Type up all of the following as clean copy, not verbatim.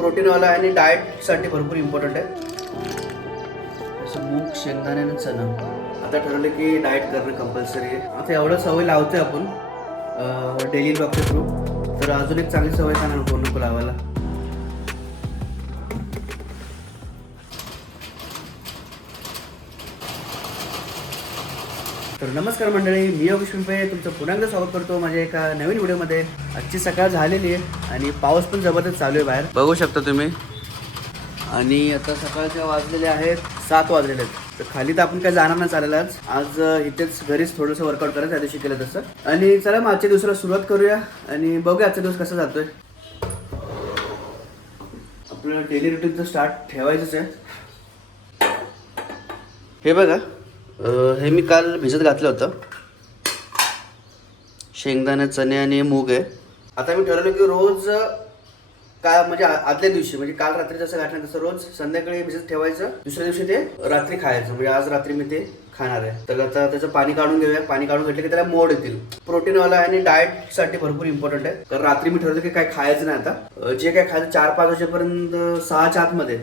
प्रोटीनवाला आहे आणि डाएटसाठी भरपूर इम्पॉर्टंट आहे. जसं मूग, शेंगदाणे आणि चणा. आता ठरवलं की डाएट करणं कंपल्सरी आहे. आता एवढं सवय लावतोय आपण डेली ब्लॉगच्या थ्रू. तर अजून एक चांगली सवय का नको लावायला. तर नमस्कार मंडळी, मी योगेश पिंपळे तुमचं पुन्हा एकदा स्वागत करतो माझ्या एका नवीन व्हिडिओमध्ये. आजची सकाळ झालेली आहे आणि पाऊस पण जबरदस्त चालू आहे बाहेर, बघू शकता तुम्ही. आणि आता सकाळच्या वाजलेले आहेत 7 वाजलेले आहेत. तर खाली तर आपण काय जाणार नाही चालेल आज इथेच घरीच थोडंसं वर्कआउट करायचं, त्या दिवशी केलं तसं. आणि चला मग आजच्या दिवसाला सुरुवात करूया आणि बघूया आजचा दिवस कसा जातोय. आपल्याला डेली रुटीनचं स्टार्ट ठेवायचंच आहे. हे बघा, हे मी काल भिजत घातलं होतं. शेंगदाणे, चणे आणि मूग आहे. आता मी ठरवलं की रोज काय म्हणजे आदल्या दिवशी म्हणजे काल रात्री जसं घातलं तसं रोज संध्याकाळी भिजत ठेवायचं, दुसऱ्या दिवशी ते रात्री खायचं. म्हणजे आज रात्री मी ते खाणार आहे. तर आता त्याचं पाणी काढून घेऊया. पाणी काढून घेतलं की त्याला मोड येतील. प्रोटीनवाला आहे आणि डाएटसाठी भरपूर इम्पॉर्टंट आहे. तर रात्री मी ठरवलं की काय खायचं नाही. आता जे काय खायचं 4-5 वाजेपर्यंत 6च्या आतमध्ये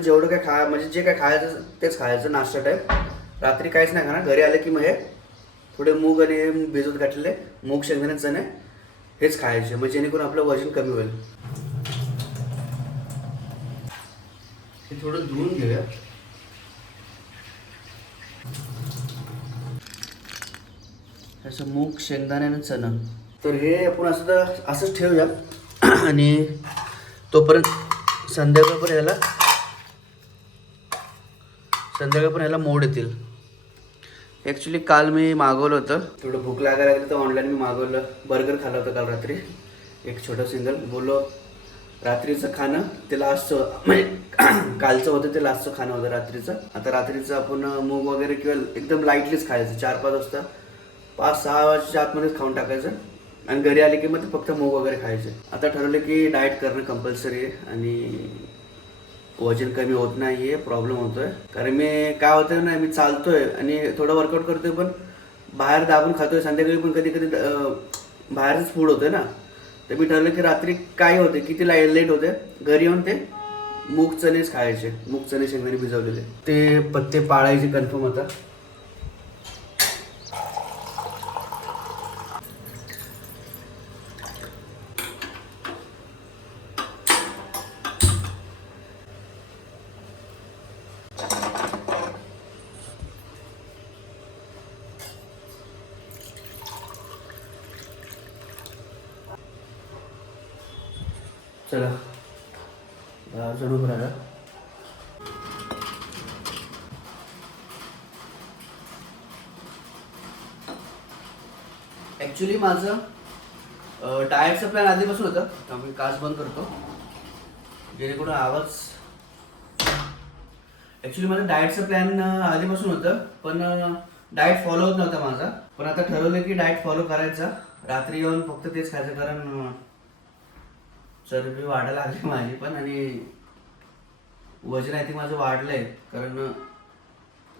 जेवढं काय म्हणजे जे काय खायचं तेच खायचं, नाश्ता टाईप. रात्री काहीच नाही खाणार. घरी आलं की मग हे थोडे मूग आणि भिजत घातलेले मूग, शेंगदाणे, चणे हेच खायचे, म्हणजे जेणेकरून आपलं वजन कमी होईल. हे थोडं धुवून घेऊया. असं मूग, शेंगदाणे आणि चणा. तर हे आपण असंच ठेवूया आणि तोपर्यंत संध्याकाळपर्यंत ह्याला मोड येतील. ॲक्च्युली काल मी मागवलं होतं, थोडं भूक लागायला लागली तर ऑनलाईन मी मागवलं. बर्गर खाल्लं होतं काल रात्री, एक छोटं सिंगल. बोललो रात्रीचं खाणं ते लास्टचं, म्हणजे कालचं होतं ते लास्टचं खाणं होतं रात्रीचं. आता रात्रीचं आपण मूग वगैरे किंवा एकदम लाईटलीच खायचं. 4-5 वाजता 5-6 वाजच्या आतमध्येच खाऊन टाकायचं आणि घरी आले की मग फक्त मूग वगैरे खायचे. आता ठरवलं की डाएट करणं कंपल्सरी आहे आणि वजन कमी होत नाही आहे, प्रॉब्लेम होतोय. कारण मी काय होतं ना, मी चालतोय आणि थोडं वर्कआउट करतोय पण बाहेर दाबून खातोय. संध्याकाळी पण कधी कधी बाहेरच फूड होतंय ना. तर मी ठरलं की रात्री काय होते, किती लेट होते, घरी येऊन ते मूग चणेच खायचे. मूग चणे शेंगदाणे भिजवलेले ते पत्ते पाळायचे कन्फर्म होता. चला जरूर राहा. ॲक्च्युली माझं डाएटचं प्लॅन आधीपासून होतं. तर मी काच बंद करतो जेणेकरून आवाज. ॲक्च्युली माझं डाएटचं प्लॅन आधीपासून होतं, पण डाएट फॉलो होत नव्हता माझा. पण आता ठरवलं की डाएट फॉलो करायचा. रात्री येऊन फक्त तेच खायचं, कारण चरबी वाढायला लागली माझी पण आणि वजन आहे ते माझं वाढलंय. कारण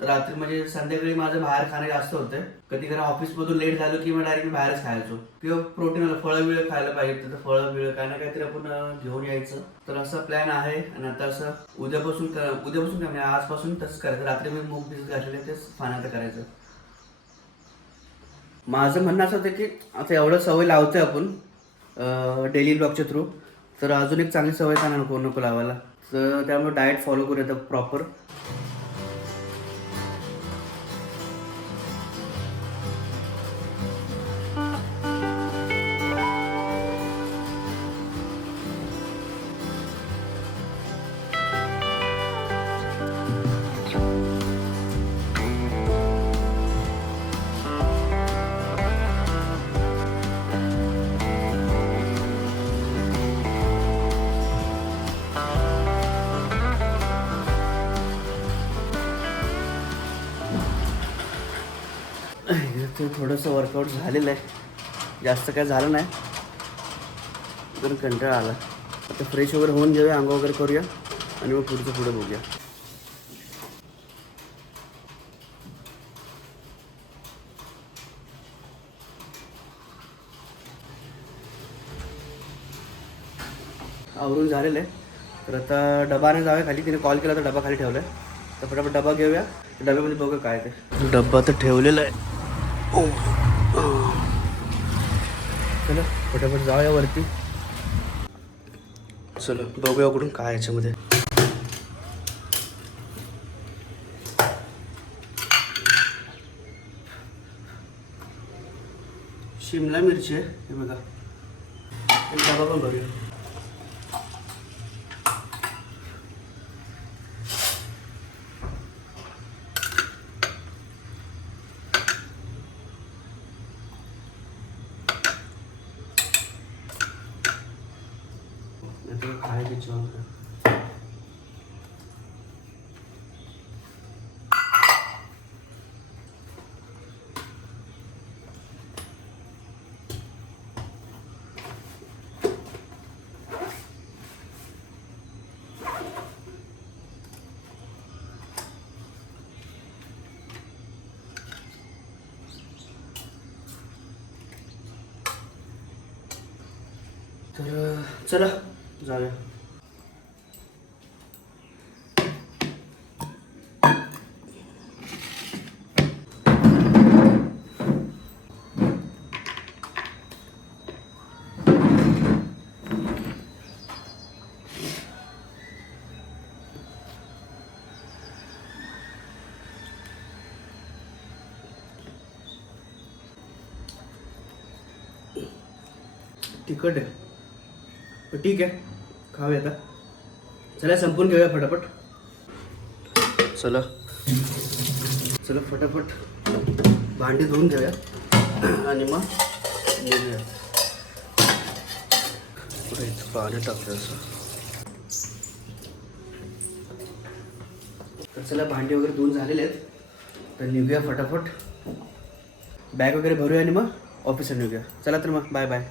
रात्री म्हणजे संध्याकाळी माझं बाहेर खाणं जास्त होतं. कधी कधी ऑफिसमधून लेट झालो की मग डायरेक्ट मी बाहेरच खायचो. किंवा प्रोटीन फळं बिळं खायला पाहिजे, तर फळं बिळं काय ना काहीतरी आपण घेऊन यायचं. तर असा प्लॅन आहे. आणि आता असं उद्यापासून काय म्हणजे आजपासून तसंच करायचं. रात्री मी मूग भिजत घातलेले तेच खाणं करायचं. माझं म्हणणं असं होतं की आता एवढं सवय लावतोय आपण डेली ब्लॉगच्या थ्रू. तर अजून एक चांगली सवय का नको लावायला. तर त्यामुळे डाएट फॉलो करूया प्रॉपर. ते थोडंसं वर्कआउट झालेलं आहे, जास्त काय झालं नाही, पण कंटाळा आला. आता फ्रेश वगैरे होऊन घेऊया, अंघोळ वगैरे करूया आणि मग पुढे बघूया. आवरून झालेलं आहे. तर आता डबा नाही जाऊया खाली, तिने कॉल केला तर डबा खाली ठेवला आहे. तर फटाफट डबा घेऊया, डब्यामध्ये बघू काय ते. डब्बा तर ठेवलेला आहे. चला फटाफट जाऊया वरती. चला बघूया कुठून काय याच्यामध्ये. शिमला मिरची आहे हे बघा. एक डबा पण भरूया. खायची जेवण. तर चला जाऊया. तिखट आहे पण ठीक आहे, खाऊया आता. चला संपून घेऊया फटाफट. चला चला फटाफट भांडी धुवून घेऊया आणि मग निघूया. पाणी टाकलं असं. तर चला भांडी वगैरे धुवून झालेले आहेत. तर निघूया फटाफट, बॅग वगैरे भरूया आणि मग ऑफिसला निघूया. चला तर मग बाय बाय.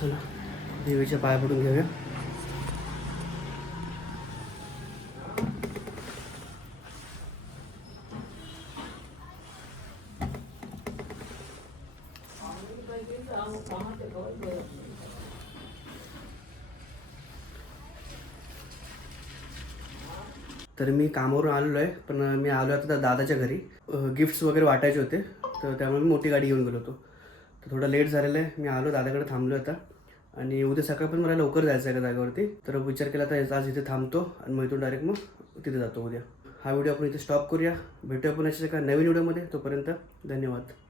चला देवीच्या पाया पडून घेऊया. तर मी कामावरून आलेलो आहे, पण मी आलो आता दादाच्या घरी. गिफ्ट्स वगैरे वाटायचे होते, तर त्यामुळे मी मोठी गाडी घेऊन गेलो होतो. तर थोडं लेट झालेलं आहे. मी आलो दादाकडे थांबलो आता. आणि उद्या सकाळी पण मला लवकर जायचं आहे का जागेवरती. तर विचार केला तर आज इथे थांबतो आणि मग इथून डायरेक्ट मग तिथे जातो उद्या. हा व्हिडिओ आपण इथे स्टॉप करूया. भेटूया आपण अशा एका नवीन व्हिडिओमध्ये. तोपर्यंत धन्यवाद.